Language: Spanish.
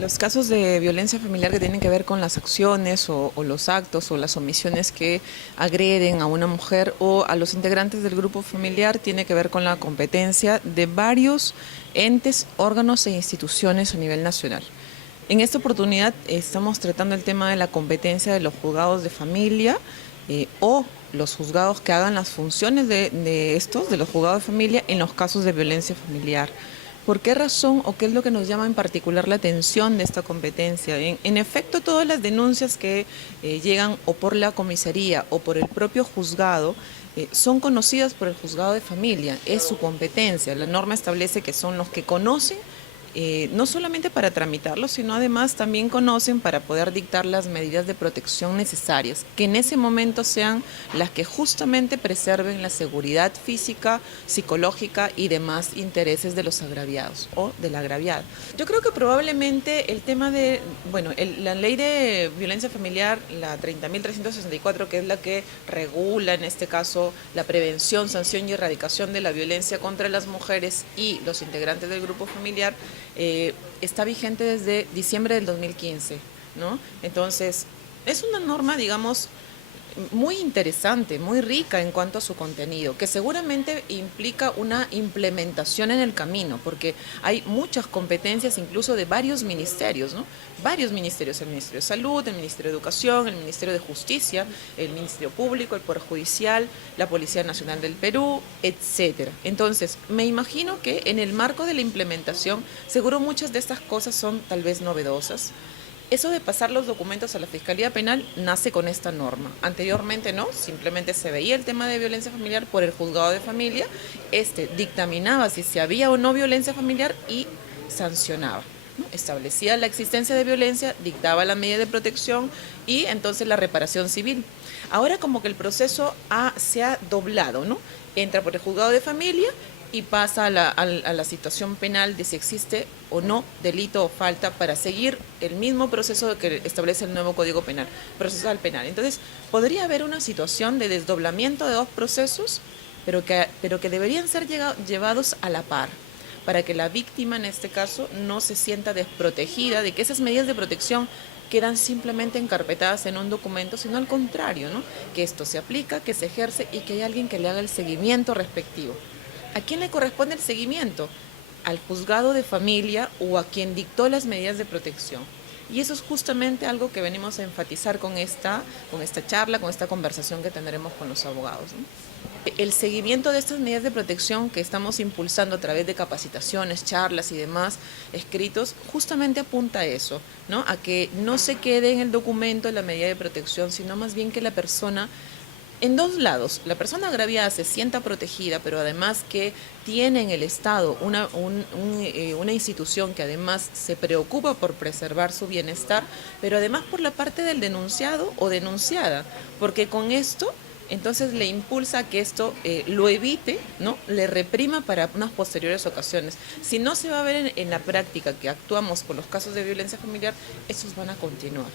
Los casos de violencia familiar que tienen que ver con las acciones o los actos o las omisiones que agreden a una mujer o a los integrantes del grupo familiar tiene que ver con la competencia de varios entes, órganos e instituciones a nivel nacional. En esta oportunidad estamos tratando el tema de la competencia de los juzgados de familia o los juzgados que hagan las funciones de estos, de los juzgados de familia, en los casos de violencia familiar. ¿Por qué razón o qué es lo que nos llama en particular la atención de esta competencia? En efecto, todas las denuncias que llegan o por la comisaría o por el propio juzgado son conocidas por el juzgado de familia, es su competencia. La norma establece que son los que conocen no solamente para tramitarlo, sino además también conocen para poder dictar las medidas de protección necesarias, que en ese momento sean las que justamente preserven la seguridad física, psicológica y demás intereses de los agraviados o del agraviado. Yo creo que probablemente el tema de, bueno, la ley de violencia familiar, la 30.364, que es la que regula en este caso la prevención, sanción y erradicación de la violencia contra las mujeres y los integrantes del grupo familiar, está vigente desde diciembre del 2015, ¿no? Entonces, es una norma, digamos, muy interesante, muy rica en cuanto a su contenido, que seguramente implica una implementación en el camino, porque hay muchas competencias incluso de varios ministerios, ¿no? Varios ministerios, el Ministerio de Salud, el Ministerio de Educación, el Ministerio de Justicia, el Ministerio Público, el Poder Judicial, la Policía Nacional del Perú, etcétera. Entonces, me imagino que en el marco de la implementación, seguro muchas de estas cosas son tal vez novedosas. Eso de pasar los documentos a la Fiscalía Penal nace con esta norma. Anteriormente no, simplemente se veía el tema de violencia familiar por el juzgado de familia, dictaminaba si se había o no violencia familiar y sancionaba, ¿no? Establecía la existencia de violencia, dictaba la medida de protección y entonces la reparación civil. Ahora como que el proceso se ha doblado, ¿no? Entra por el juzgado de familia y pasa a la situación penal de si existe o no delito o falta para seguir el mismo proceso que establece el nuevo Código Penal, procesal penal. Entonces, podría haber una situación de desdoblamiento de dos procesos, pero que deberían ser llevados a la par, para que la víctima, en este caso, no se sienta desprotegida de que esas medidas de protección quedan simplemente encarpetadas en un documento, sino al contrario, ¿no? Que esto se aplica, que se ejerce y que hay alguien que le haga el seguimiento respectivo. ¿A quién le corresponde el seguimiento? Al juzgado de familia o a quien dictó las medidas de protección. Y eso es justamente algo que venimos a enfatizar con esta charla, con esta conversación que tendremos con los abogados, ¿no? El seguimiento de estas medidas de protección que estamos impulsando a través de capacitaciones, charlas y demás escritos, justamente apunta a eso, ¿no? A que no se quede en el documento la medida de protección, sino más bien que la persona, en dos lados, la persona agraviada se sienta protegida, pero además que tiene en el Estado una institución que además se preocupa por preservar su bienestar, pero además por la parte del denunciado o denunciada, porque con esto entonces le impulsa a que esto lo evite, ¿no? Le reprima para unas posteriores ocasiones. Si no se va a ver en la práctica que actuamos con los casos de violencia familiar, estos van a continuar.